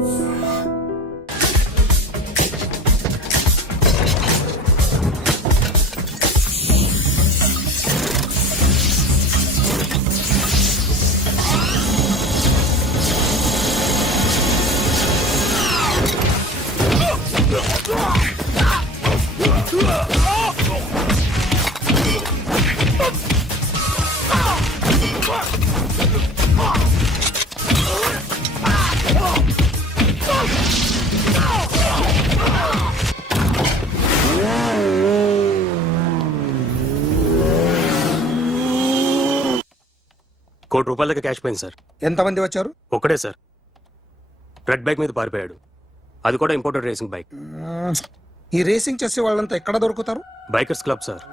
₹1 దాకా క్యాష్ పోయింది సార్. ఎంతమంది వచ్చారు? ఒక్కడే సార్. రెడ్ బైక్ మీద పారిపోయాడు. అది కూడా ఇంపోర్టెడ్ రేసింగ్ బైక్. ఈ రేసింగ్ చేసే వాళ్ళంతా ఎక్కడ దొరుకుతారు? Bikers club sir.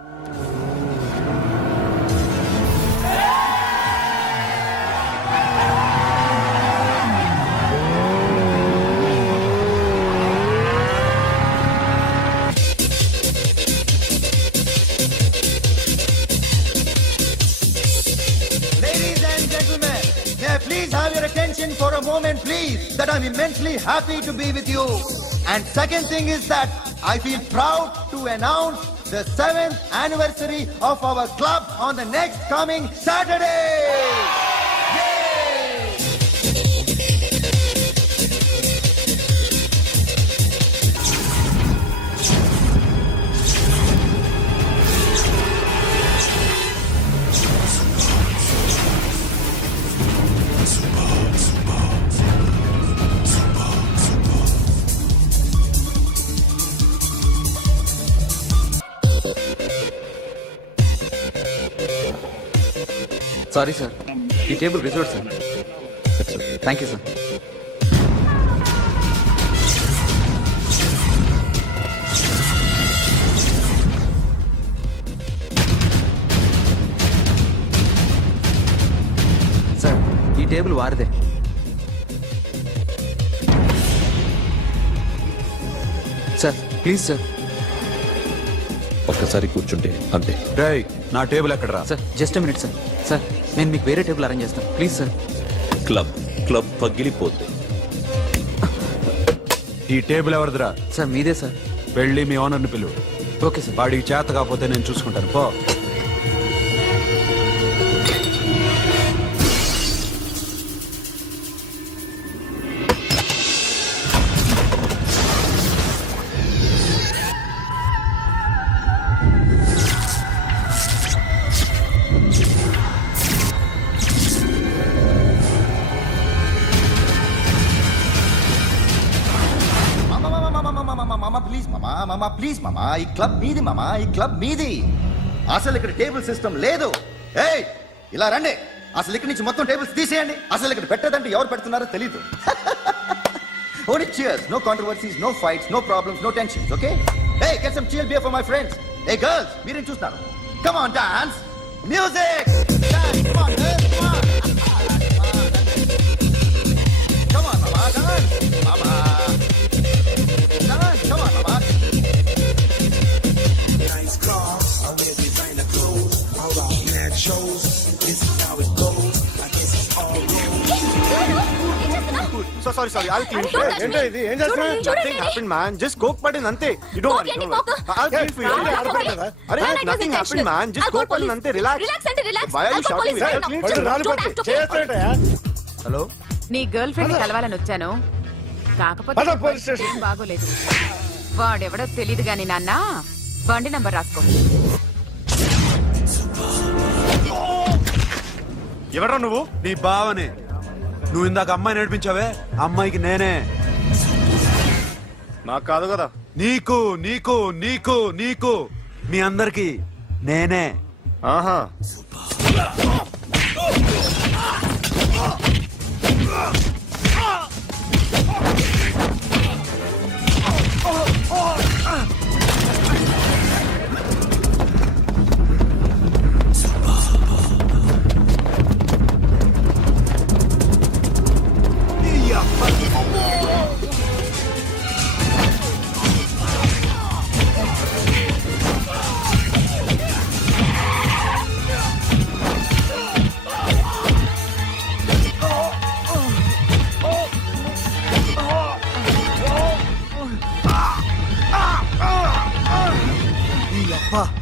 Please have your attention for a moment, please, that I'm immensely happy to be with you. And second thing is that I feel proud to announce the 7th anniversary of our club on the next coming Saturday. Sorry sir, ఈ table reserve sir. Thank you sir. Sir, ఈ table వారిదే. Sir please sir. ఒక్కసారి కూర్చుంటే అంతే. రేయ్, నా table ఎక్కడరా? Sir just minute sir. Sir నేను మీకు వేరే టేబుల్ అరేంజ్ చేస్తాను, ప్లీజ్ సార్. క్లబ్ పగిలిపోద్ది. ఈ టేబుల్ ఎవరిదిరా? సార్ మీదే సార్. వెళ్ళి మీ ఓనర్ని పిలువు. Okay sir. వాడికి చేత కాకపోతే నేను చూసుకుంటాను, పో. ప్లీజ్ మామా, ఈ క్లబ్ మీది మామా, ఈ క్లబ్ మీది. అసలు ఇక్కడ టేబుల్ సిస్టమ్ లేదు. ఏయ్, ఇలా రండి. అసలు ఇక్కడ నుంచి మొత్తం టేబుల్స్ తీసేయండి. అసలు ఇక్కడ పెట్టదంటే ఎవరు పెడుతున్నారో తెలీదు. Only cheers, no controversies, no fights, no problems, no tensions, okay? Hey, get some chill beer for my friends. Hey girls, మీరేం చూస్తున్నారు? Come on, dance. Music. Dance, come on, girls, come on. Come on, mama, dance. Mama. Dance, come on, mama. Nice cars, I wear designer clothes. I rock mad shows. This is how it goes. I guess it's all gold. So sorry. I'll clean. ఏంటో ఇది? ఏం చేస్తున్నా? Nothing happened, man. Just coke పడింది అంతే. You don't worry. I'll clean for you. అరే nothing happened, man. Just coke పడింది అంతే. Relax. Why are you shouting? Hello, నీ గర్ల్ ఫ్రెండ్ కలవాలని వచ్చాను, కాకపోతే ఏం బాగోలేదు. వాడెవడో తెలీదు గాని నాన్న, బండి నంబర్ రాసుకో. ఎవడ్రా నువ్వు? నీ బావనే. నువ్వు ఇందాక అమ్మాయి నడిపించావే, అమ్మాయికి నేనే. నాకు కాదు కదా. నీకు నీకు నీకు నీకు మీ అందరికి నేనే. ఆహా,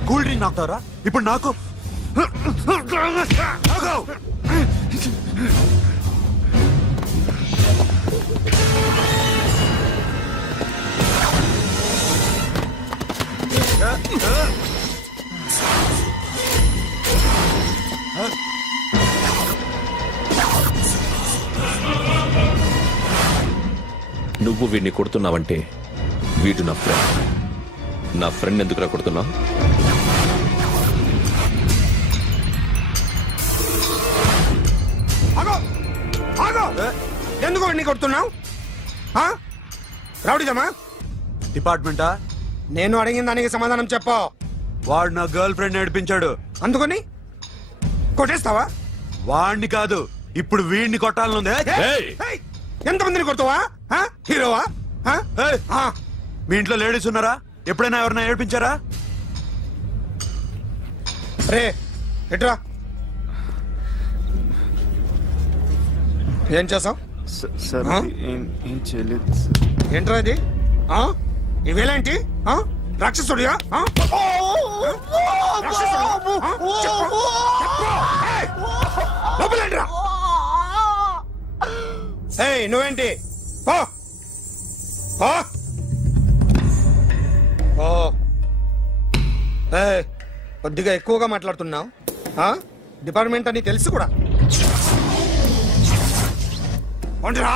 కూల్ డ్రింక్ నాకుతారా ఇప్పుడు నాకు ఆగు! నువ్వు వీడిని కొడుతున్నావంటే వీడు నా ఫ్రెండ్. నా ఫ్రెండ్ ఎందుకురా కొడుతున్నావు? ఆగో ఆగో ఎందుకు వాడిని కొడుతున్నావు రౌడీదమ్మా డిపార్ట్మెంటా? నేను అడిగిన దానికి సమాధానం చెప్పు. వాడు నా గర్ల్ ఫ్రెండ్ నడిపించాడు. అందుకని కొట్టేస్తావా? వాడిని కాదు, ఇప్పుడు వీడిని కొట్టాలనుంది. ఏయ్! ఏయ్, ఎంతమందిని కొడతావా? హీరోవా? ఏయ్! ఆ, మీ ఇంట్లో లేడీస్ ఉన్నారా? ఎప్పుడైనా ఎవరైనా ఏడిపించారా? రే ఎట్రా ఏం చేసావు? సార్ ఆ? ఏం చేయలేదు సార్. ఏంట్రా ఇది? ఇవేలాంటి రాక్షసుడియా? రాక్షసుడా? చెప్పు, చెప్పు. ఏయ్, లోపలండ్రా. ఏయ్, నువ్వేంటి? పో. పో. పో. ఏయ్, కొద్దిగా ఎక్కువగా మాట్లాడుతున్నావు. డిపార్ట్మెంట్ అని తెలుసు కూడా. ఉండరా.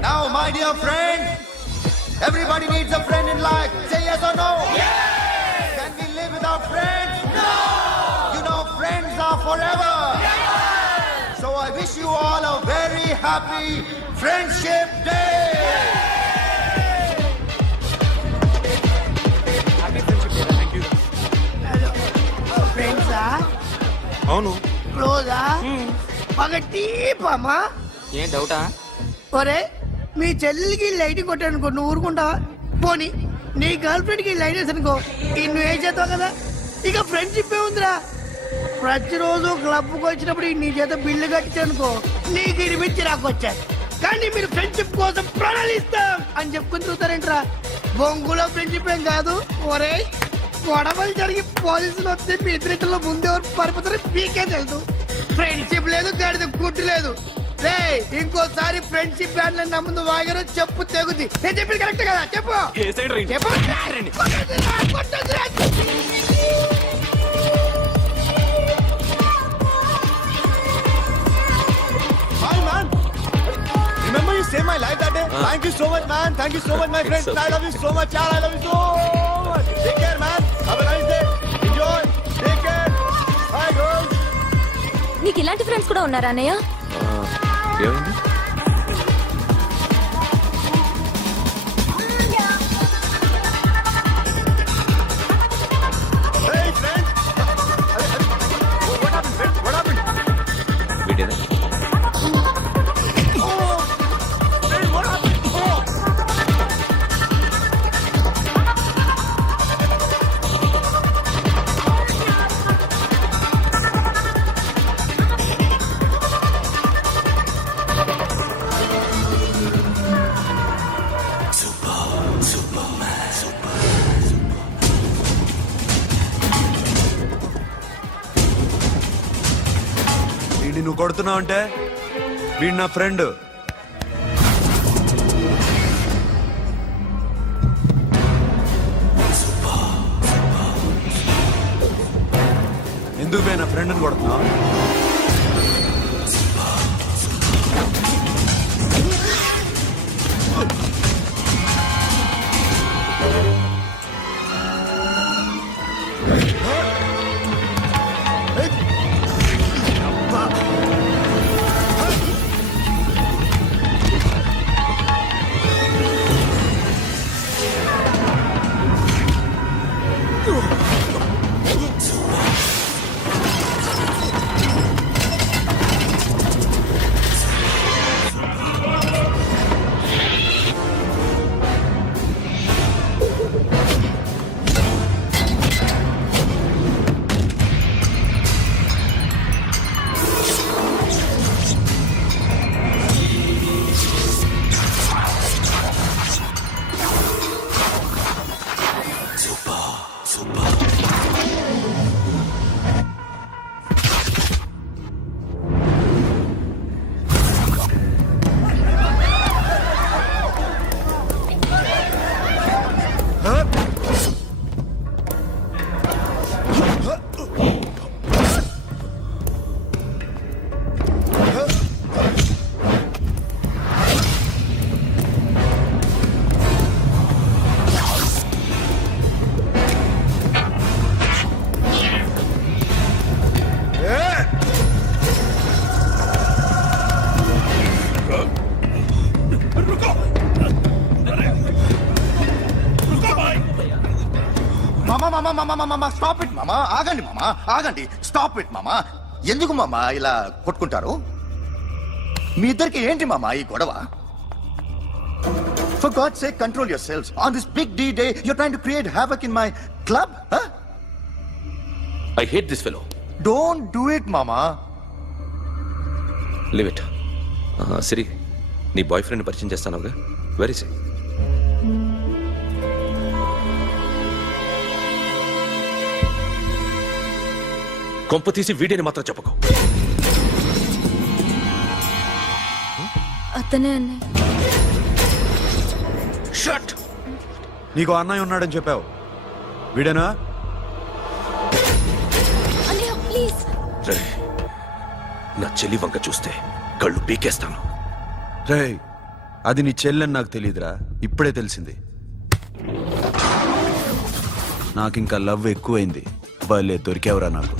Now, my dear friend, everybody needs a friend in life. Say yes or no. Yes. Can we live without friends? No. You know, friends are forever. Yes. So I wish you all a very happy Friendship Day. ఫ్రెండ్సా అవును. క్లోజా పగటి పామా ఏం డౌటా? ఒరే మీ చెల్లెలికి light కొట్టానుకో నువ్వు ఊరుకుంటావా? పోనీ నీ గర్ల్ ఫ్రెండ్ కి లైట్ వేసానుకో నువ్వు ఏం చేస్తావు కదా. ఇక ఫ్రెండ్షిప్ ఏ ఉందిరా. ప్రతిరోజు క్లబ్కి వచ్చినప్పుడు నీ చేత బిల్లు కట్టించనుకో నీకు ఇరిమించి రాకొచ్చాను. కానీ మీరు ఫ్రెండ్షిప్ కోసం ప్రణాళిస్తాం అని చెప్పుకుని చూస్తారేంట్రా? బొంగులో ఫ్రెండ్షిప్ ఏం కాదు. ఒరే గొడవలు జరిగి పోలీసులు వస్తే మీ ఇద్దరిలో ముందెవరు పరిపోతారో మీకే తెలుసు. ఫ్రెండ్షిప్ లేదు, గడిద గుడ్డు లేదు. రే ఇంకోసారి ఫ్రెండ్షిప్ బ్యాండ్ నా ముందు వాగారో చెప్పు తెగుద్ది. నేను చెప్పింది కరెక్ట్ కదా? చెప్పు చెప్పు. కొట్టొద్దురా. Hi man. Remember you saved my life that day? Thank you so much man. Thank you so much my friend. I love you so much. Yaar, I love you so much. Take care man. Have a nice day. Enjoy. Take care. Bye girls. నీకు ఇలాంటి friends కూడా ఉన్నారా అన్నయ్య? ఏమైంది? Hey friend. What happened friend? What happened? వీడేనా? Oh. Friend, what happened? Oh. వీడిని నువ్వు కొడుతున్నావు అంటే వీడు నా ఫ్రెండ్. ఎందుకు పోయి నా ఫ్రెండ్ని కొడుతున్నావు? మామా స్టాప్ ఇట్ మామా, ఆగండి మామా, ఆగండి, స్టాప్ ఇట్ మామా. ఎందుకు మామా ఇలా కొట్టుకుంటారు? మీ ఇద్దరికి ఏంటి మామా ఈ గొడవ? For God's sake, control yourselves. On this big D day, you're trying to create havoc in my club? Huh? I hate this fellow. Don't do it, mama. Leave it. Siri, నీ బాయ్ ఫ్రెండ్ పరిచయం చేస్తానుగా. Very సే. కొంప తీసి వీడియోని మాత్రం చెప్పకు. అతనే అన్నయ్య. Shut. నీకు అన్నయ్య ఉన్నాడని చెప్పావు, వీడేనా? అన్నయ్య ప్లీజ్. రే, నా చెల్లి వంక చూస్తే కళ్ళు పీకేస్తాను. రేయ్, అది నీ చెల్లెని నాకు తెలియదురా, ఇప్పుడే తెలిసింది. నాకింకా లవ్ ఎక్కువైంది. భలే దొరికావురా నాకు.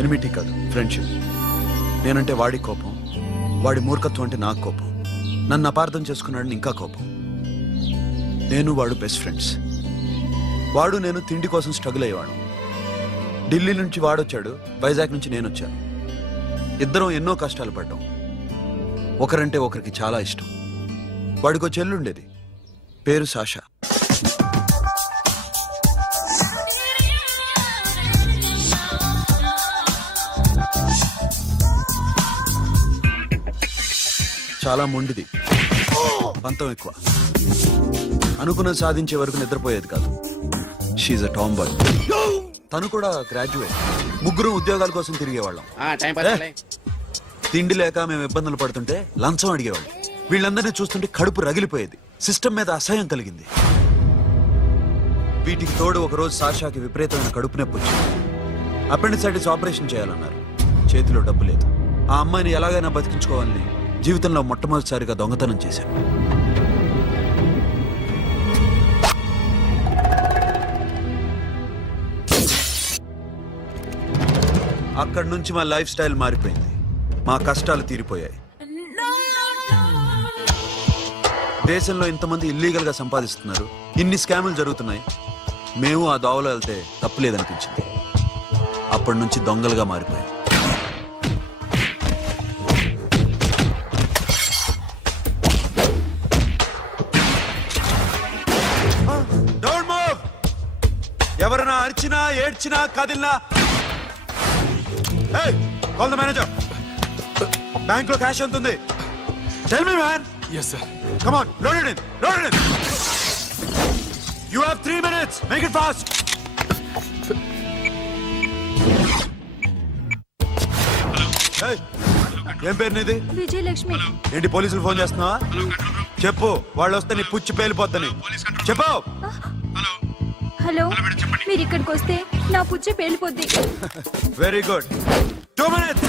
ఎనిమిటీ కాదు, ఫ్రెండ్షిప్. నేనంటే వాడి కోపం, వాడి మూర్ఖత్వం అంటే నాకు కోపం. నన్ను అపార్థం చేసుకున్నాడని ఇంకా కోపం. నేను వాడు బెస్ట్ ఫ్రెండ్స్. వాడు నేను తిండి కోసం స్ట్రగుల్ అయ్యేవాడు. ఢిల్లీ నుంచి వాడొచ్చాడు, వైజాగ్ నుంచి నేను వచ్చాను. ఇద్దరం ఎన్నో కష్టాలు పడ్డాం. ఒకరంటే ఒకరికి చాలా ఇష్టం. వాడికో చెల్లుండేది, పేరు సాషా. చాలా మొండిది, పంతం ఎక్కువ. అనుకున్నది సాధించే వరకు నిద్రపోయేది కాదు. She's a tomboy. తను కూడా గ్రాడ్యుయేట్. ముగ్గురు ఉద్యోగాల కోసం తిరిగేవాళ్ళం. తిండి లేక మేము ఇబ్బందులు పడుతుంటే లంచం అడిగేవాళ్ళం. వీళ్ళందరినీ చూస్తుంటే కడుపు రగిలిపోయేది. సిస్టమ్ మీద అసహ్యం కలిగింది. వీటికి తోడు ఒకరోజు సాషాకి విపరీతమైన కడుపు నొప్పి వచ్చింది. అపెండిసైటిస్ ఆపరేషన్ చేయాలన్నారు. చేతిలో డబ్బు లేదు. ఆ అమ్మాయిని ఎలాగైనా బతికించుకోవాలని జీవితంలో మొట్టమొదటిసారిగా దొంగతనం చేశాను. అక్కడి నుంచి మా లైఫ్ స్టైల్ మారిపోయింది. మా కష్టాలు తీరిపోయాయి. దేశంలో ఇంతమంది ఇల్లీగల్ గా సంపాదిస్తున్నారు, ఇన్ని స్కాములు జరుగుతున్నాయి. మేము ఆ దోవలో వెళ్తే తప్పులేదనిపించింది. అప్పటి నుంచి దొంగలుగా మారిపోయాం. ఎవరైనా అరిచినా ఏడ్చినా కదిలినా కాల్ ద మేనేజర్. బ్యాంక్ లో క్యాష్ ఎంత ఉంది? Tell me man. Yes sir. Come on, load it in, load it in. You have 3 minutes. Make it fast. ఏం పేరు నీది? విజయలక్ష్మి. ఏంటి పోలీసులు ఫోన్ చేస్తున్నావా? చెప్పు, వాళ్ళు వస్తే నీ పుచ్చి పేలిపోద్దని చెప్పు. హలో, మీరు ఇక్కడికి వస్తే నా పుచ్చే పేలిపోద్ది. Very good. 2 minutes.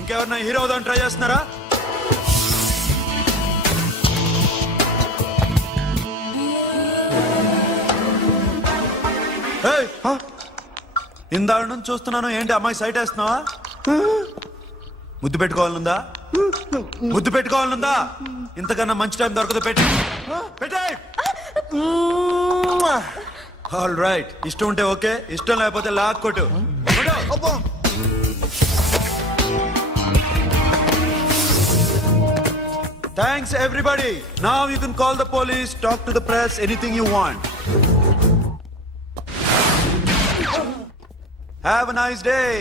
ఇంకెవరన్నా హీరో అవుదాం ట్రై చేస్తున్నారా? ఇందాక నుంచి చూస్తున్నాను, ఏంటి అమ్మాయి సైట్ వేస్తున్నావా? ముద్దు పెట్టుకోవాలనుందా? ముద్దు పెట్టుకోవాలనుందా? ఇంతకన్నా మంచి టైం దొరకదు. పెట్టే. ఆల్ రైట్, ఇష్టం ఉంటే ఓకే, ఇష్టం లేకపోతే లాక్ కొట్టు. Thanks everybody. Now you can call the police, talk to the press, anything you want. Have a nice day.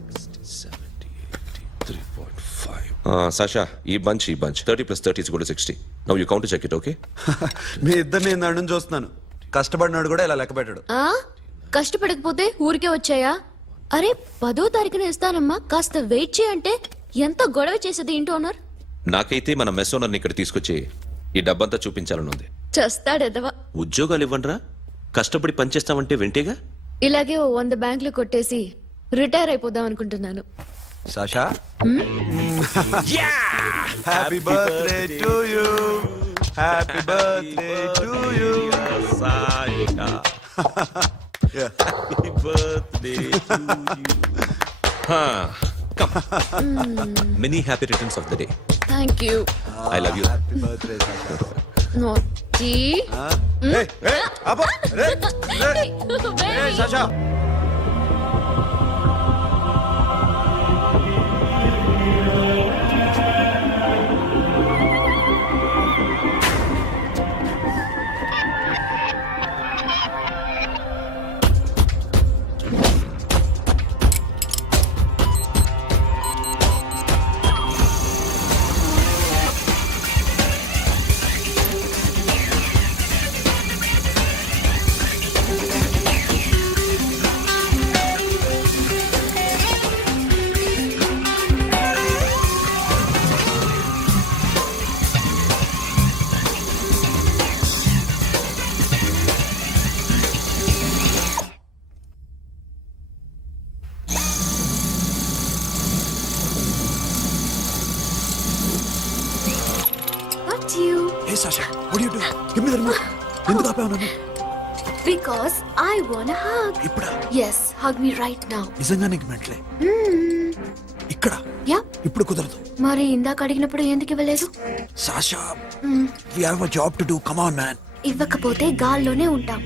60, 70, 80, 3.5. Sasha, ఈ bunch 30 plus 30 is equal to 60. Now you count to check it, okay? మీ ఇద్దరిని ఇందాక నుంచి చూస్తున్నాను. కష్టపడినాడు కూడా ఇలా లెక్క పెట్టాడు. కష్టపడకపోతే ఊరికే వచ్చాయా? అరే 10వ తారీఖున ఇస్తానమ్మా, కాస్త వెయిట్ చేయంటే ఎంత గొడవ చేసేది ఇంటి ఓనర్. నాకైతే మన మెస్ ఓనర్ని ఇక్కడ తీసుకొచ్చి ఈ డబ్బంతా చూపించాలని ఉంది. చస్తాడెదవా. ఉద్యోగాలు ఇవ్వండిరా, కష్టపడి పనిచేస్తామంటే వింటేగా. ఇలాగే 100 బ్యాంకులు కొట్టేసి రిటైర్ అయిపోదాం అనుకుంటున్నాను. Sasha, happy birthday to you. Happy birthday to you Sasha. Happy birthday to you. Come. Many happy returns of the day. Thank you. I love you. Happy birthday Sasha. నోటి అబ్బో రే Sasha what you hey Sasha what you do give me the remote. ఎందుకు ఆపావు నన్ను? Because I want hug. ఇప్పుడా? yes hug me right now. నిజంగా నీకు మెంటలే? ఇక్కడ యా ఇప్పుడు కుదరదు. మరి ఇందాక అడిగినప్పుడు ఎందుకు ఇవ్వలేదు? Sasha we have a job to do. Come on man. ఇవ్వకపోతే గాల్లోనే ఉంటాం.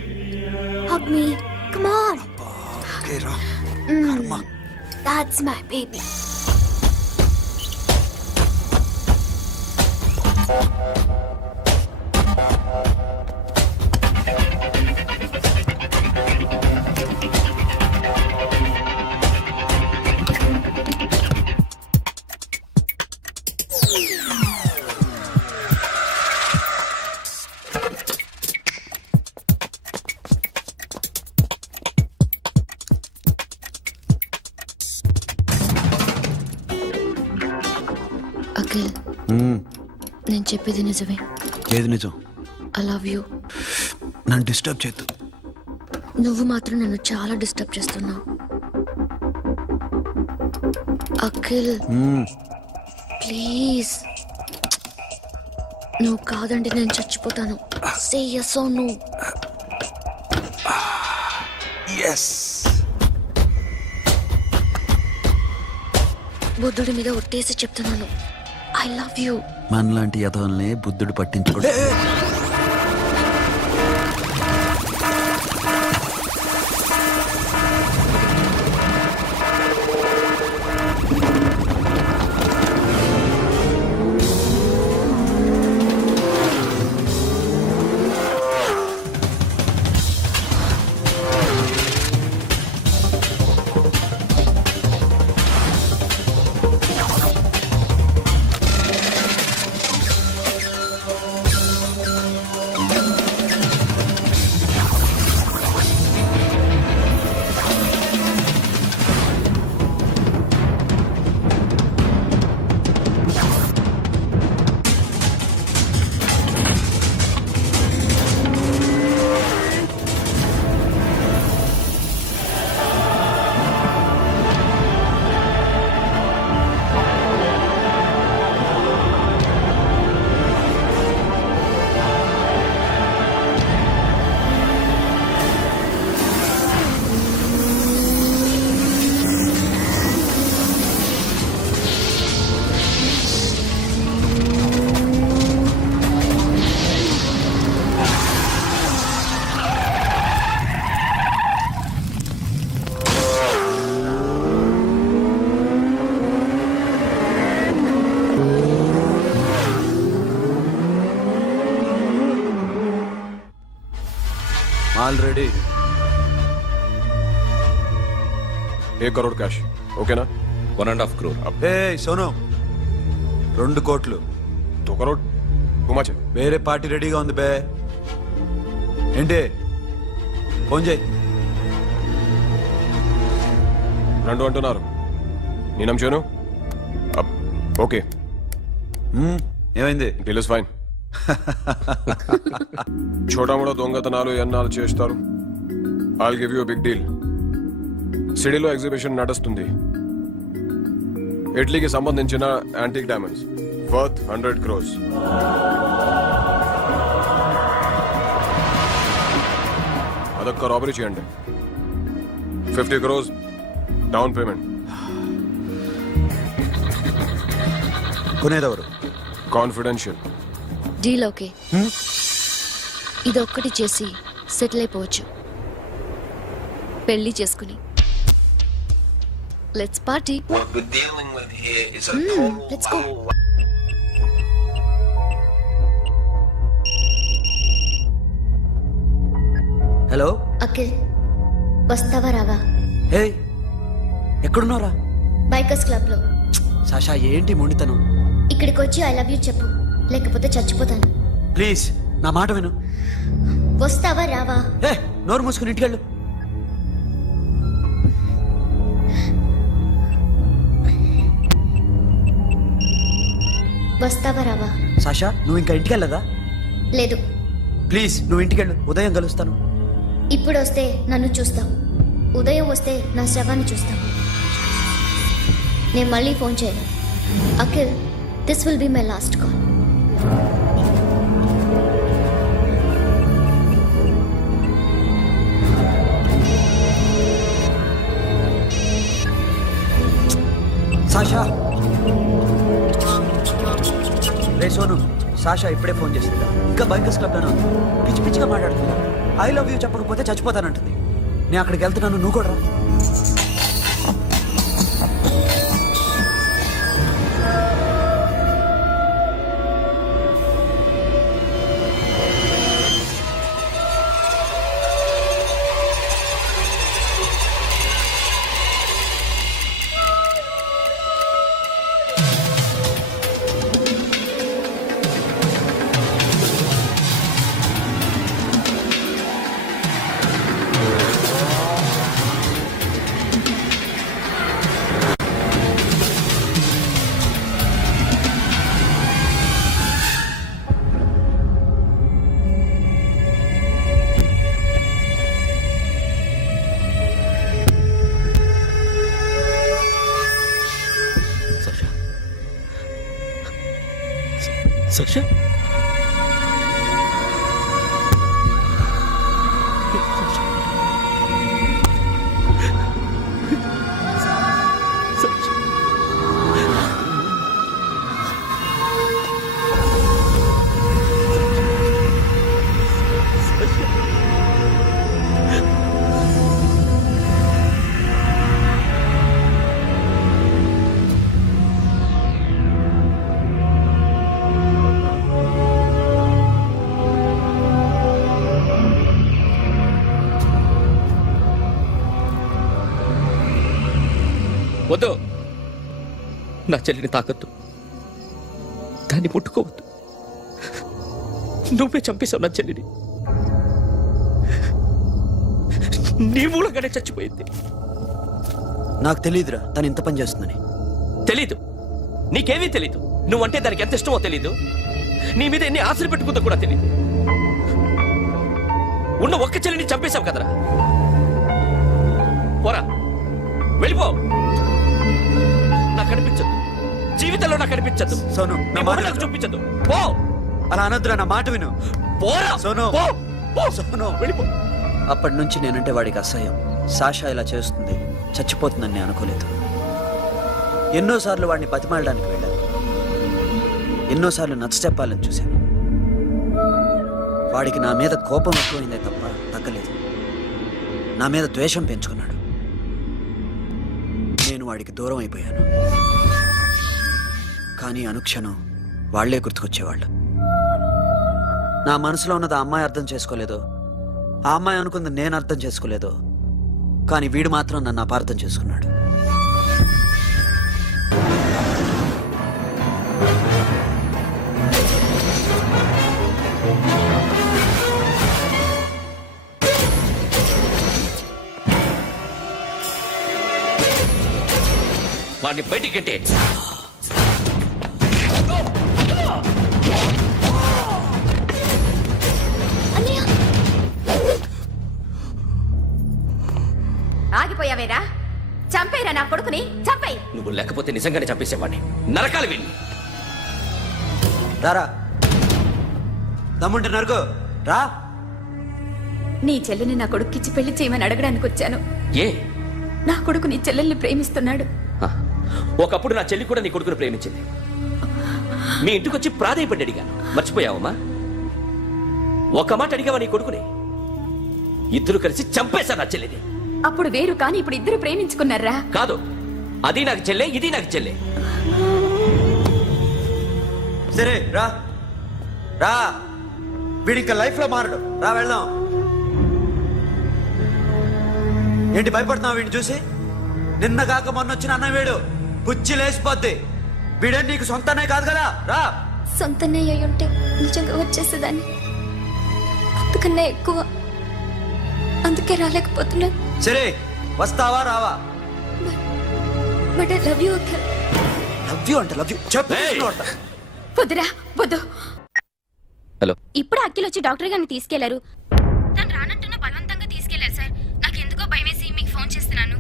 hug me come on. Okay రా. కర్మ. that's my baby. అఖిల్ నేను చెప్పేది నిజమే. ఏది నిజం? I love you. నన్ను డిస్టర్బ్ చేయొద్దు. నువ్వు మాత్రం నన్ను చాలా డిస్టర్బ్ చేస్తున్నావు. అఖిల్ ప్లీజ్. నువ్వు కాదండి నేను చచ్చిపోతాను. సే yes or no. yes. బుద్ధుడి మీద ఒట్టేసి చెప్తున్నాను. I love you. మనలాంటి యథోల్ని బుద్ధుడు పట్టించుకోడు. Already 1 crore cash. ఓకేనా? 1.5 crore. ఏ సోను 2 కోట్లు. 2 crore టూ మచ్. వేరే పార్టీ రెడీగా ఉంది బే. ఏంటి ఫోన్ చేయి. 2 అంటున్నారు. నేను నమ్మాను. ఓకే ఏమైంది? Deal is fine. छोटा मोटा దొంగతనాలు ఎన్నాళ్ళు చేస్తారు? I'll give you big deal. సిటీలో ఎగ్జిబిషన్ నడుస్తుంది. ఇటలీకి సంబంధించిన యాంటిక్ డైమండ్స్ వర్త్ 100 crores. అదొక్క రాబరీ చేయండి. 50 crores డౌన్ పేమెంట్. కొనేదెవరు? కాన్ఫిడెన్షియల్. Deal okay. ఇదొక్కటి చేసి సెటిల్ అయిపోవచ్చు. పెళ్లి చేసుకుని let's party. Let's go. Hello Akhil, వస్తావా రావా? హే, ఎక్కడున్నారా? బైకర్స్ క్లబ్ లో. సాషా, ఏంటి మొండితనం? ఇక్కడికి వచ్చి ఐ లవ్ యూ చెప్పు, లేకపోతే చచ్చిపోతాను. ప్లీజ్ నా మాట విను. వస్తావా రావా? హే, నోరు మూసుకుని ఇంటికెళ్ళు. వస్తావా రావా? సాషా, నువ్వు ఇంకా ఇంటికి వెళ్ళదా? లేదు. ప్లీజ్ నువ్వు ఇంటికెళ్ళు, ఉదయం కలుస్తాను. ఇప్పుడు వస్తే నన్ను చూస్తావు, ఉదయం వస్తే నా శవాన్ని చూస్తావు. నేను మళ్ళీ ఫోన్ చేయను. Akhil, this will be my last call. Sasha, ray Sonu, Sasha ఇప్పుడే ఫోన్ చేసింది. ఇంకా బైకర్స్ క్లబ్ లోనే ఉంది. పిచ్చి పిచ్చిగా మాట్లాడుతుంది. ఐ లవ్ యూ చెప్పకపోతే చచ్చిపోతానంటుంది. నేను అక్కడికి వెళ్తున్నాను, నువ్వు కూడా రా. Sasha? వద్దు, నా చెల్లిని తాకద్దు, దాన్ని ముట్టుకోవద్దు. నువ్వే చంపేశావు నా చెల్లిని. నీ మూలంగానే చచ్చిపోయింది. నాకు తెలియదురా తను ఇంత పని చేస్తుందని. తెలీదు, నీకేమీ తెలీదు. నువ్వంటే దానికి ఎంత ఇష్టమో తెలీదు. నీ మీద ఎన్ని ఆశలు పెట్టుకుందో కూడా తెలీదు. ఉన్న ఒక్క చెల్లిని చంపేశావు కదరా. పోరా, వెళ్ళిపో. నాకు కనిపించదు, జీవితంలో నాకు కనిపించదు. సోను, నీ మొహం నాకు చూపించదు. పో. అలా అనొద్దురా, నా మాట విను. పోరా సోను, పో. పో. సోను, వెళ్ళిపో. అప్పటి నుంచి నేనంటే వాడికి అసహ్యం. సాషా ఇలా చేస్తుంది, చచ్చిపోతుందని నేను అనుకోలేదు. ఎన్నోసార్లు వాడిని బతిమాలడానికి వెళ్ళాను, ఎన్నోసార్లు నచ్చ చెప్పాలని చూశాను. వాడికి నా మీద కోపం ఎక్కువైందే తప్ప తగ్గలేదు. నా మీద ద్వేషం పెంచుకున్నాడు. నేను వాడికి దూరం అయిపోయాను. కానీ అనుక్షణం వాళ్లే గుర్తుకొచ్చేవాళ్ళు. నా మనసులో ఉన్నది ఆ అమ్మాయి అర్థం చేసుకోలేదు, ఆ అమ్మాయి అనుకుంది నేను అర్థం చేసుకోలేదు. కానీ వీడు మాత్రం నన్ను అపార్థం చేసుకున్నాడు. వాడిని బయటికి గట్టే. ఆగిపోయావేరా? చంపేరా నా కొడుకుని, చంపేయ్. నువ్వు లేకపోతే నిజంగానే చంపేసేవాడిని. నరకాలు విని రారా, దమ్ముంటే నరుకు రా. నీ చెల్లిని నా కొడుక్కిచ్చి పెళ్లి చేయమని అడగడానికి వచ్చాను. ఏ నా కొడుకు నీ చెల్లెల్ని ప్రేమిస్తున్నాడు. ఆ, ఒకప్పుడు నా చెల్లి కూడా నీ కొడుకును ప్రేమించింది. మీ ఇంటికి వచ్చి ప్రాధేయపడి అడిగాను, మర్చిపోయావమ్మా? ఒక మాట అడిగావా నీ కొడుకుని? ఇద్దరు కలిసి చంపేశారు నా చెల్లిని. అప్పుడు వేరు, కానీ ఇప్పుడు ఇద్దరు ప్రేమించుకున్నారా? కాదు, అది నాకు చెల్లె, ఇది నాకు చెల్లె. సరే రా రా, వీడి ఇంకా లైఫ్ లో మారడు. రా వెళ్దాం. ఏంటి భయపడుతున్నావు వీడిని చూసి? నిన్న కాక మొన్న వచ్చిన అన్న వీడు పుచ్చి లేసిపోద్ది. వీడే నీకు సొంతనే కాదు కదా. రా. సొంతనే అయి ఉంటే నిజంగా వచ్చేసేదాన్ని. అంతకన్నా ఎక్కువ, అందుకే రాలేకపోతున్నాను. సరే వస్తావా రావా? But I love you Akhil. Love you అంటే లవ్ యూ చెప్పు. వద్దురా, వద్దు. హలో, ఇప్పుడు అఖిల్ వచ్చి డాక్టర్ గారిని తీసుకెళ్లారు. తను రానంటున్న బలవంతంగా తీసుకెళ్లారు సార్. నాకు ఎందుకో భయం వేసి మీకు ఫోన్ చేస్తున్నాను.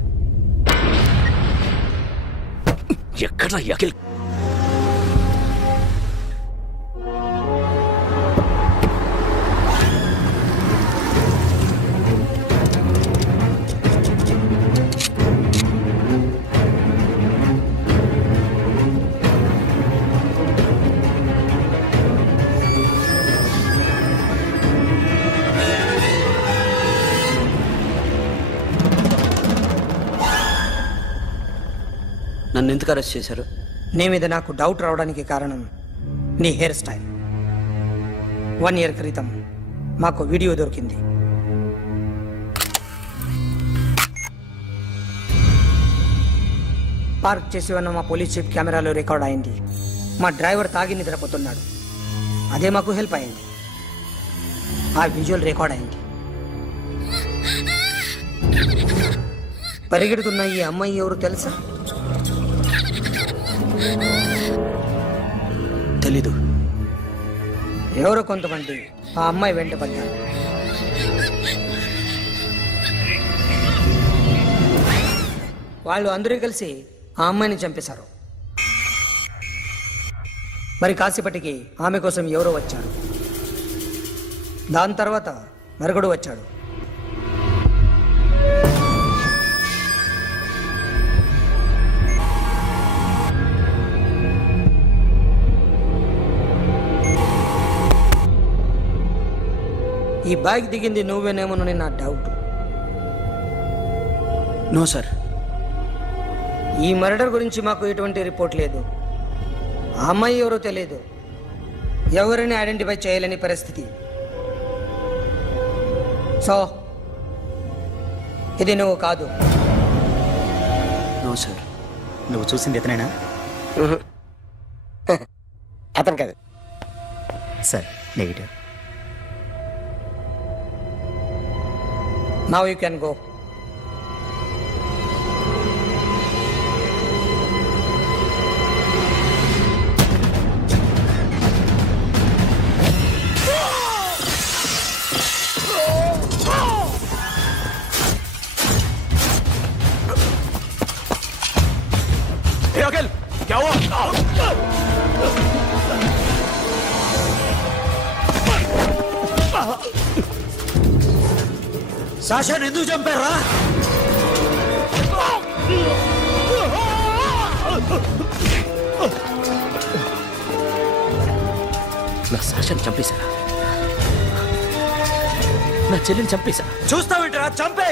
ఎక్కడ అఖిల్? నన్ను ఎందుకు అరెస్ట్ చేశారు? నీ మీద నాకు డౌట్ రావడానికి కారణం నీ హెయిర్ స్టైల్. 1 year క్రితం మాకు వీడియో దొరికింది. పార్క్ చేసి ఉన్న మా పోలీస్ జీప్ కెమెరాలో రికార్డ్ అయింది. మా డ్రైవర్ తాగి నిద్రపోతున్నాడు. అదే మాకు హెల్ప్ అయింది. ఆ విజువల్ రికార్డ్ అయింది. పరిగెడుతున్న ఈ అమ్మాయి ఎవరు తెలుసా? తెలీదు. ఎవరో కొంతమంది ఆ అమ్మాయి వెంట పడ్డారు. వాళ్ళు అందరూ కలిసి ఆ అమ్మాయిని చంపేశారు. మరి కాసేపటికి ఆమె కోసం ఎవరో వచ్చారు. దాని తర్వాత మరొకడు వచ్చాడు. ఈ బైక్ దిగింది నువ్వేనేమోనని నా డౌట్. No sir. ఈ మర్డర్ గురించి మాకు ఎటువంటి రిపోర్ట్ లేదు. ఆ అమ్మాయి ఎవరో తెలియదు. ఎవరిని ఐడెంటిఫై చేయలేని పరిస్థితి. సో ఇది నువ్వు కాదు. No sir. నువ్వు చూసింది ఇతనేనా? అతను కాదు సార్. Negative. Now you can go. Akhil क्या हुआ? సాషాని ఎందుకు చంపారా? నా సాషాన్ని చంపేశారా? నా చెల్లిని చంపేశారా? చూస్తావేంట్రా? చంపే.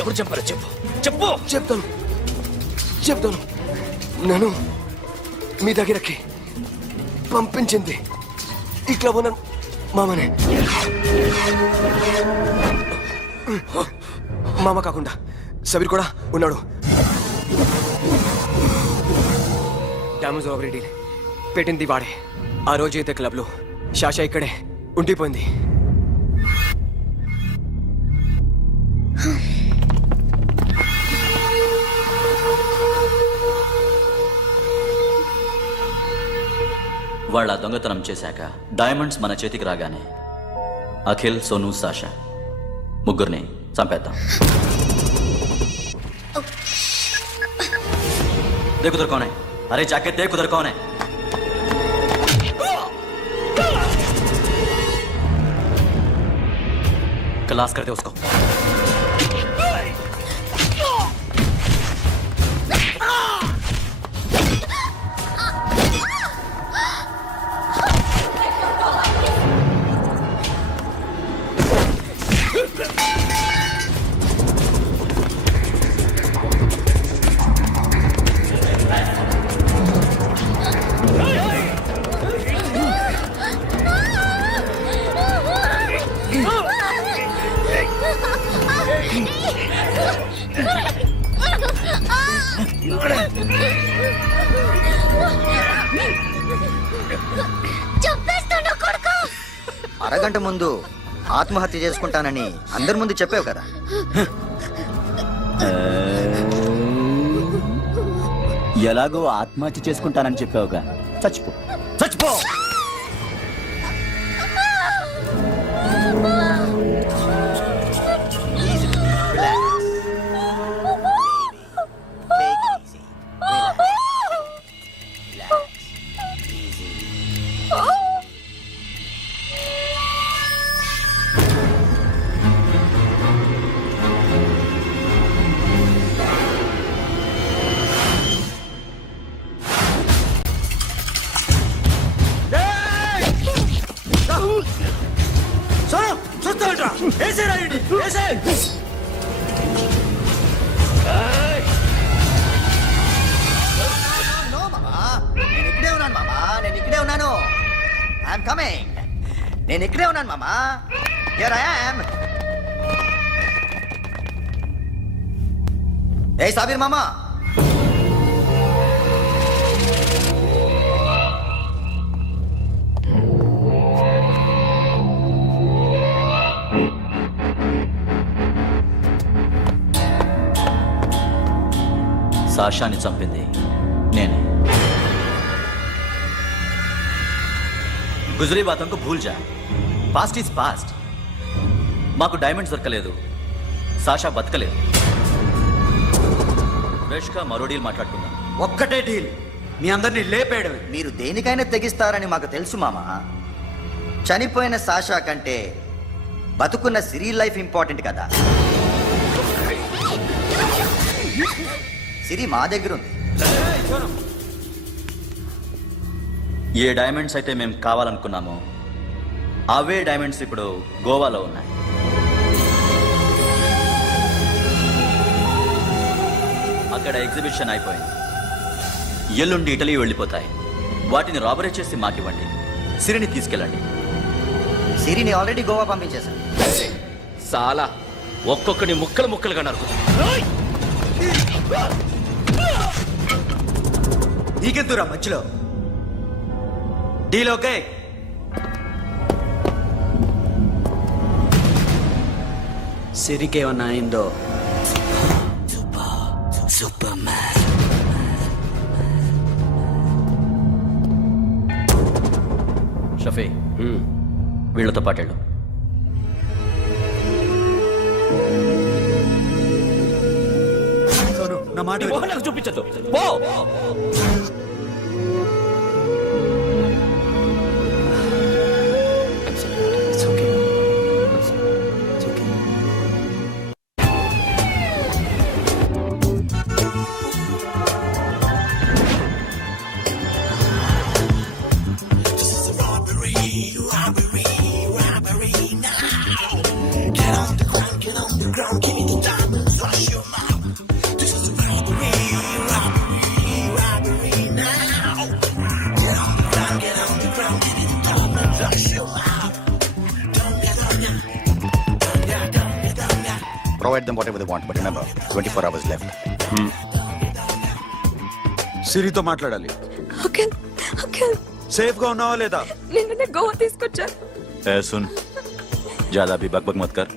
ఎవరు చంపారో చెప్పు, చెప్పు. చెప్తాను. నేను మీ దగ్గరకి పంపించింది ఈ క్లబ్ ఓనర్ మామనే. మామ కాకుండా సబీర్ కూడా ఉన్నాడు. డ్యామేజ్ ఓవర్ డీల్ పెట్టింది వాడే. ఆ రోజు అయితే క్లబ్లో షాషా ఇక్కడే ఉండిపోయింది. వాళ్ళ దొంగతనం చేశాక డైమండ్స్ మన చేతికి రాగానే అఖిల్, సోను, సాషా ముగ్గురిని చంపేద్దాం. देख उधर कौन है? अरे जाके देख उधर कौन है? क्लास करते उसको. అరగంట ముందు ఆత్మహత్య చేసుకుంటానని అందరి ముందు చెప్పావు కదా. ఎలాగో ఆత్మహత్య చేసుకుంటానని చెప్పావుగా, చచ్చిపో చచ్చిపో. నేను ఇక్కడే ఉన్నాను మామా. Here I am. ఏ సాబీర్ మామా, సాషాని చంపింది నేనే. గుజరీ బాతంకు భూల్ జా, పాస్ట్ ఈజ్ పాస్ట్. మాకు డైమండ్స్ దొరకలేదు, సాషా బతకలేదు. రేష్కా మరో డీల్ మాట్లాడుకుందాం. ఒక్కటే డీల్, మీ అందరినీ లేపేయడం. మీరు దేనికైనా తెగిస్తారని మాకు తెలుసు మామా. చనిపోయిన సాషా కంటే బతుకున్న సిరి లైఫ్ ఇంపార్టెంట్ కదా. సిరి మా దగ్గర ఉంది. ఏ డైమండ్స్ అయితే మేము కావాలనుకున్నామో అవే డైమండ్స్ ఇప్పుడు గోవాలో ఉన్నాయి. అక్కడ ఎగ్జిబిషన్ అయిపోయింది. ఎల్లుండి ఇటలీ వెళ్ళిపోతాయి. వాటిని రాబరీ చేసి మాకివ్వండి. సిరిని తీసుకెళ్ళండి. సిరిని ఆల్రెడీ గోవా పంపించేశాను. సాలా ఒక్కొక్కని ముక్కలు ముక్కలుగా నరుకుతా. నీకెందురా మధ్యలో డీల్? ఓకే, సిరికేమన్నా అయిందో సూపర్ మ్యాన్. షఫీ, వీళ్ళతో పాటేళ్ళు. నా మాట నాకు చూపించదు. పో. Provide them whatever they want, but remember, 24 hours left. సిరితో మాట్లాడాలి. సేఫ్ గా ఉన్నావా లేదా? నిన్న గోవా తీసుకొచ్చాను. ए सुन, ज्यादा भी बकबक मत कर.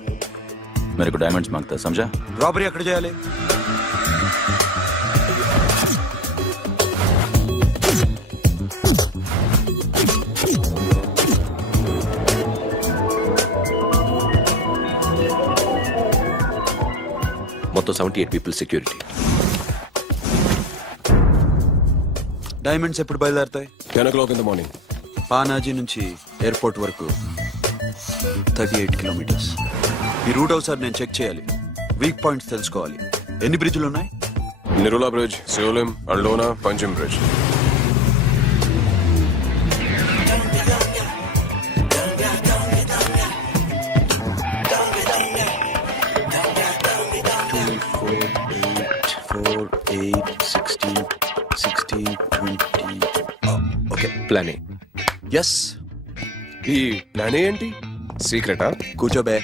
मेरे को डायमंड्स मांगता है, समझा? రాబరీ ఎక్కడ చేయాలి? 78 people security. డైమండ్స్ ఎప్పుడు బయలుదేరుతాయి? 10 o'clock in the morning. Panaji నుంచి ఎయిర్పోర్ట్ వరకు 38 కిలోమీటర్స్. ఈ రూట్ ఒకసారి నేను చెక్ చేయాలి, వీక్ పాయింట్స్ తెలుసుకోవాలి. ఎన్ని బ్రిడ్జ్లు ఉన్నాయి? Nirula Bridge, Seolim, Aldona, Panjim Bridge. Okay, Plan A. Yes. ఈ ప్లాన్ ఏంటి? సీక్రెటా? కూర్చోబే.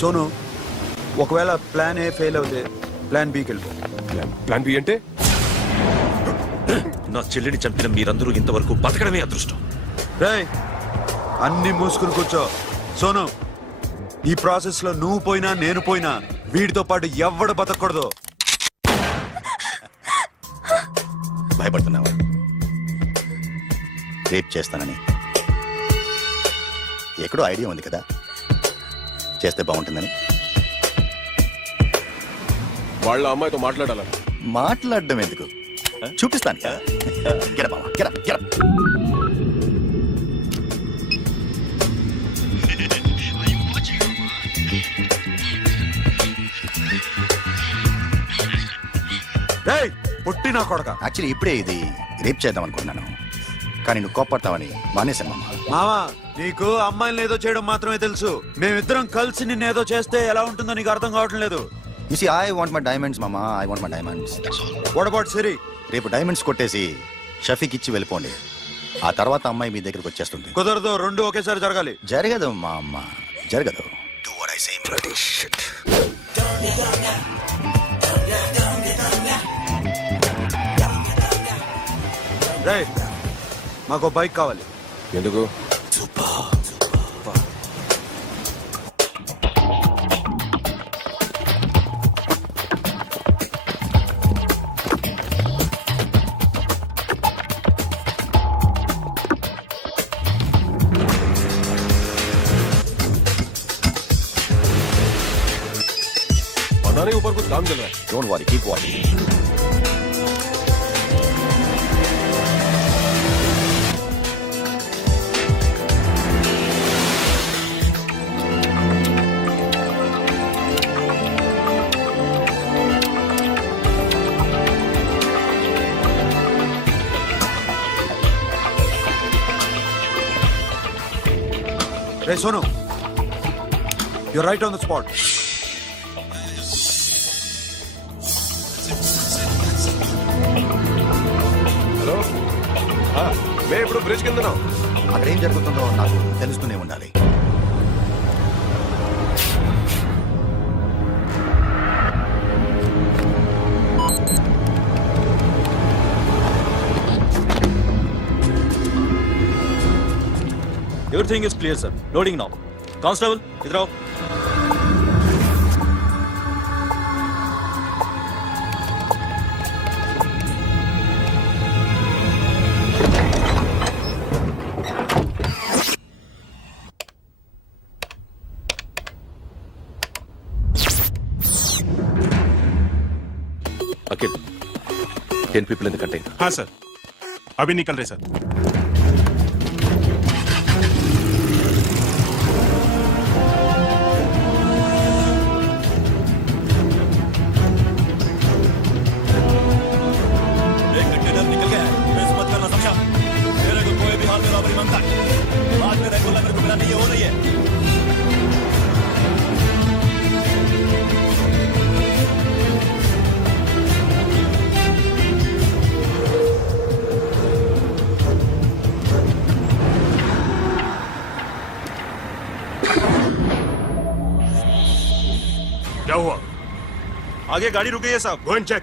సోను, ఒకవేళ ప్లాన్ ఏ ఫెయిల్ అవుతే ప్లాన్ బికి వెళ్ళిపో. ప్లాన్ బి అంటే? నా చెల్లిని చంపిన మీరందరూ ఇంతవరకు బతకడమే అదృష్టం. రేయ్, అన్ని మూసుకుని కూర్చో. సోను, ఈ ప్రాసెస్ లో నువ్వు పోయినా నేను పోయినా వీడితో పాటు ఎవ్వడు బతకూడదు. భయపడుతున్నావా? రేప్ చేస్తానని ఎక్కడో ఐడియా ఉంది కదా, చేస్తే బాగుంటుందని. వాళ్ళ అమ్మాయితో మాట్లాడాల. మాట్లాడడం ఎందుకు, చూపిస్తాను. పుట్టి నా కొడక. యాక్చువల్లీ ఇప్పుడే ఇది రేప్ చేద్దాం అనుకున్నాను, కానీ నువ్వు కోప్పడతావని మానేశాను. మామా, నీకు అమ్మాయిని ఏదో చేయడం మాత్రమే తెలుసు. మేమిద్దరం కలిసి నిన్ను ఏదో చేస్తే ఎలా ఉంటుందో నీకు అర్థం కావటం లేదు. You see, I want my diamonds, Mama. I want my diamonds. What about Siri? రేపు డైమండ్స్ కొట్టేసి షఫీక్ ఇచ్చి వెళ్ళిపోండి. ఆ తర్వాత అమ్మాయి మీ దగ్గరకు వచ్చేస్తుంది. కుదరదు, రెండు ఒకేసారి జరగాలి. జరగదు మా అమ్మ, జరగదు. Do what I say, bloody shit. రేయ్, మాకు బైక్ కావాలి. ఎందుకు? ऊपर कुछ काम चल रहा है. Don't worry, keep watching. Hey, Sonu, you're right on the spot. मैं ఇప్పుడు బ్రిడ్జ్ కింద ఉన్నా. అక్కడ ఏం జరుగుతుందో నాకు తెలుస్తూనే ఉండాలి. Everything is clear, sir. Loading now. Constable, इधर आओ. Akhil, 10 people in the container. हाँ सर, अभी निकल रहे सर. एक कंटेनर निकल गया है, मिस मत करना समझा. मेरे को कोई भी हाल में रॉबरी मांगता है, बाद में रेगुलर मेरे को मिला नहीं हो रही है. आगे गाड़ी रुक गई है साहब, go and check.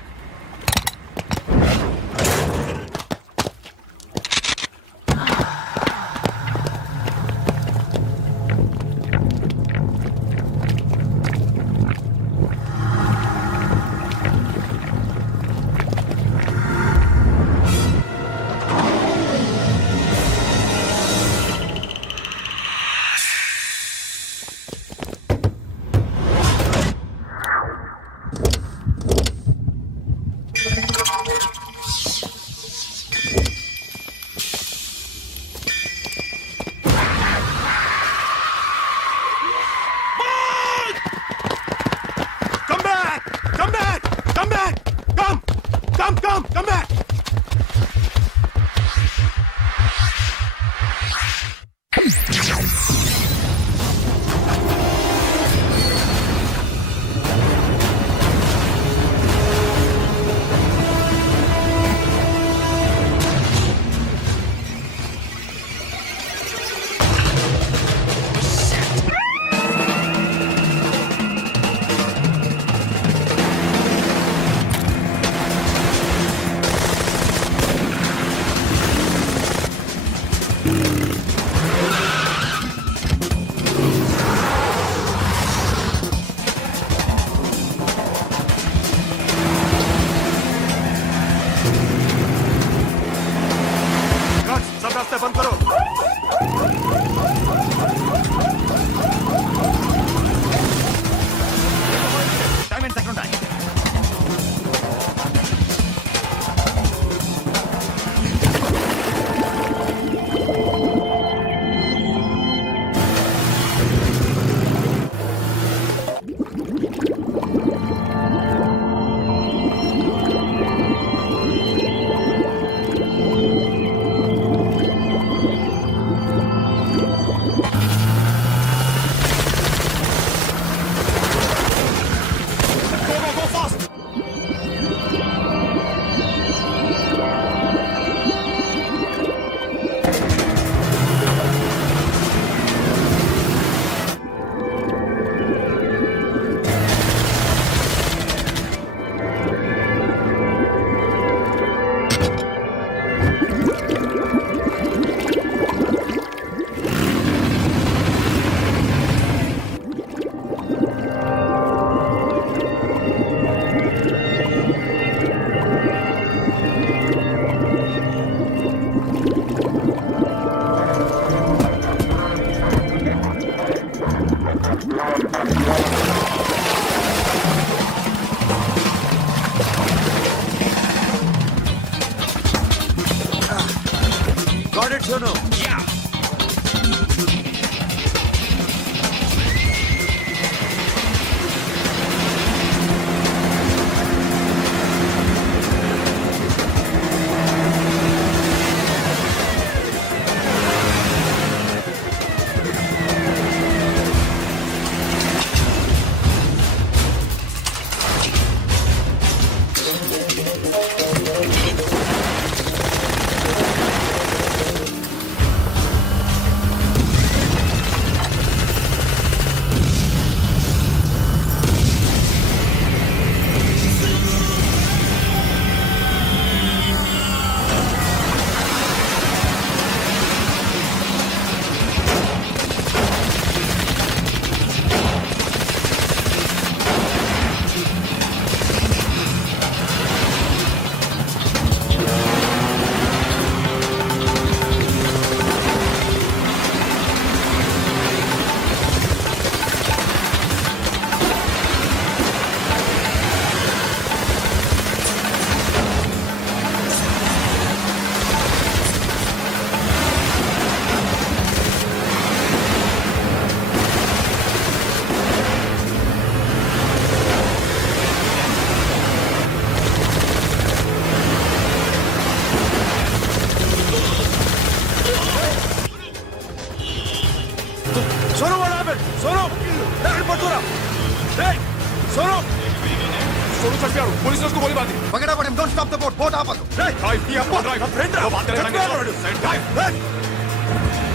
Come back! सब रास्ते बंद करो। Time and second time. Got it, Sono. Yeah. Sono, what happened? Sono! Hey, Hey! Sono! Sonu चढ़ गया पुलिस ने उसको गोली मार दी Forget about him. Don't stop the boat. Boat आप ड्राइव ड्राइव फ्रेंड वो बात करेंगे ड्राइव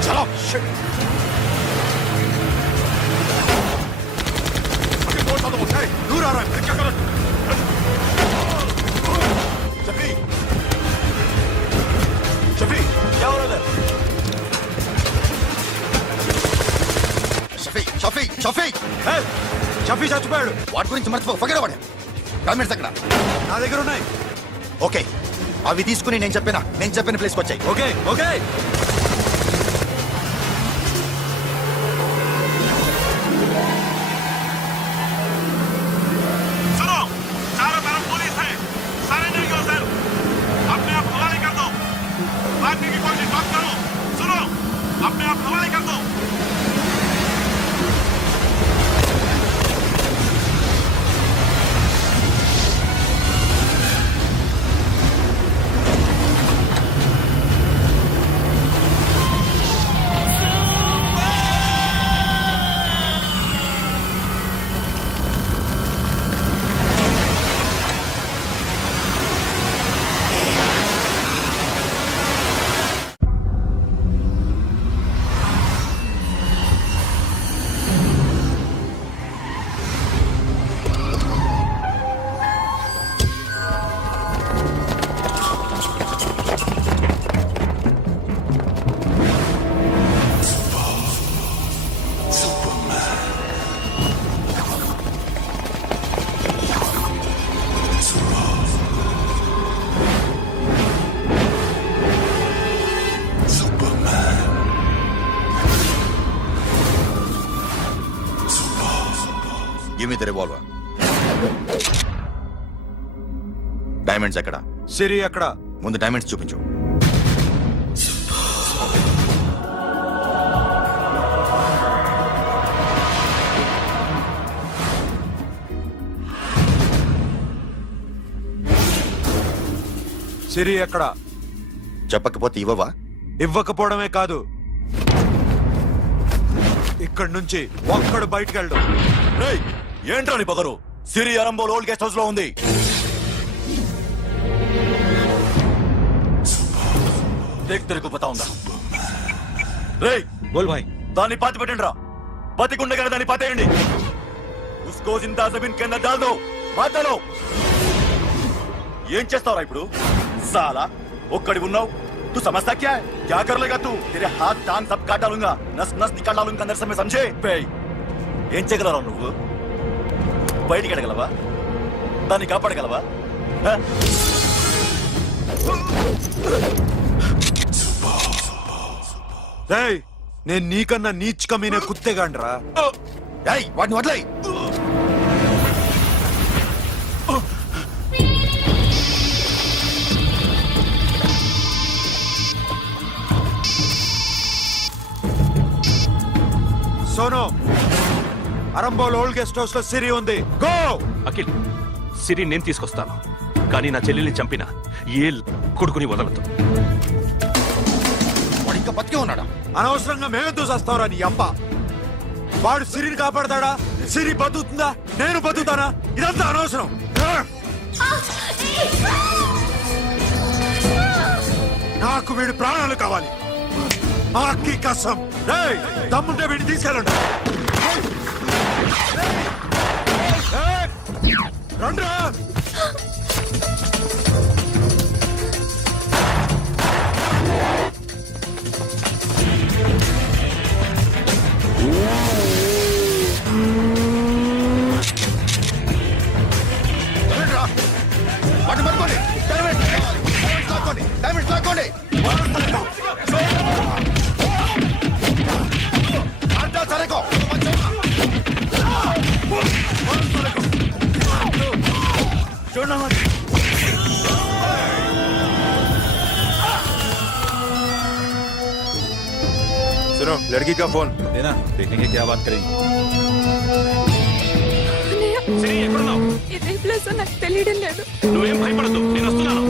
चलो शिट बोट दूर आ रहा है क्या करो शफी शफी क्या हो रहा है షఫీ షఫీ షఫీ షఫీ చచ్చిపోయాడు. వాటి గురించి మర్చిపో పగడవాడు డాక్యుమెంట్స్ అక్కడ నా దగ్గర ఉన్నాయి. ఓకే అవి తీసుకుని నేను చెప్పిన ప్లేస్కి వచ్చాయి. ఓకే ఓకే सुनो चारों तरफ पुलिस है सरेंडर योरसेल्फ अपने आप हवाले कर दो भागने की कोशिश मत करो सुनो अपने आप हवाले कर दो give me the revolver. Diamonds ఎక్కడ? సిరి ఎక్కడ? ముందు డైమండ్స్ చూపించు. సిరి ఎక్కడ? చెప్పకపోతే ఇవ్వవా? ఇవ్వకపోవడమే కాదు, ఇక్కడి నుంచి ఒక్కడు బయటకు వెళ్ళడు. ఏంట్రా నీ పొగరు? సిరి అరంబోల్ ఓల్డ్ గెస్ట్ హౌస్ లో ఉంది. దేఖ్ తెరకు బతాਉਂదా. రేయ్ బోల్ భాయ్. దాన్ని పాతి పెట్టండి రా. బతికుండగానే దాన్ని పాతేయండి. ఉస్కో జిందా జమీన్ కింద డాల్ దో. మాటలో ఏం చేస్తావురా ఇప్పుడు? సాలా ఒక్కడి ఉన్నావు. तू समझता क्या है? क्या कर लेगा तू? तेरे हाथ टांग सब काट डालूंगा, नस नस निकाल डालूंगा अंदर से, मैं समझे? ఏం చేయగలరా నువ్వు? బయటికి ఎడగలవా? దాన్ని కాపాడగలవా? నేను నీకన్నా నీచకమైన కుత్తేగాండ్రా. వాటిని వదిలేయ్. Sonu, Arambol old guest house లో సిరి ఉంది. గో. అఖిల్, సిరి నేను తీసుకొస్తాను, కానీ నా చెల్లెల్ని చంపిన ఏ కొడుకుని వదలదు. వాడు ఇంకా బతికే ఉన్నాడా? అనవసరంగా మేమెందుకు చేస్తావురా నీ అబ్బ? వాడు సిరిని కాపాడతాడా? సిరి బతుకుతుందా? నేను బతుకుతానా? ఇదంతా అనవసరం. నాకు వీడి ప్రాణాలు కావాలి. ఆకి కసం. దమ్ముంటే వీడిని తీసుకెళ్ళండి. రండ్రా. వాటిని పట్టుకోండి. డైమండ్స్ లాక్కోండి. सुनो, लड़की का फोन देना, देखेंगे क्या बात करेंगे. ఇదే ప్లేస్ నాకు తెలియడం లేదు. నువ్వేం భయపడద్దు, నేను వస్తున్నాను.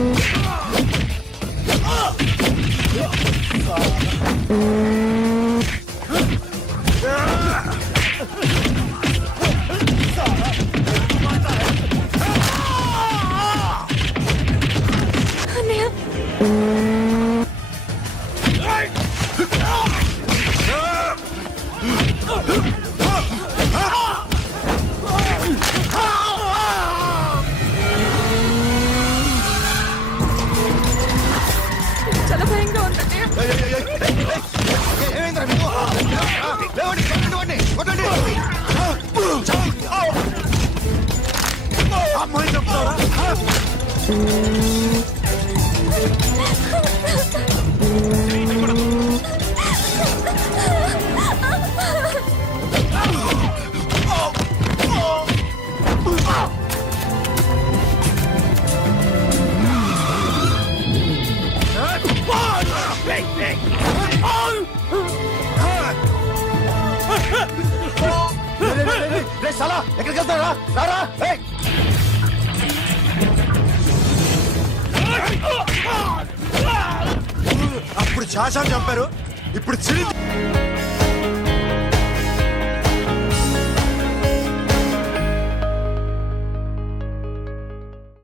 సాలా ఎక్కడికి వెళ్తారా రారా అప్పుడు శాసనం చంపారు ఇప్పుడు సిరి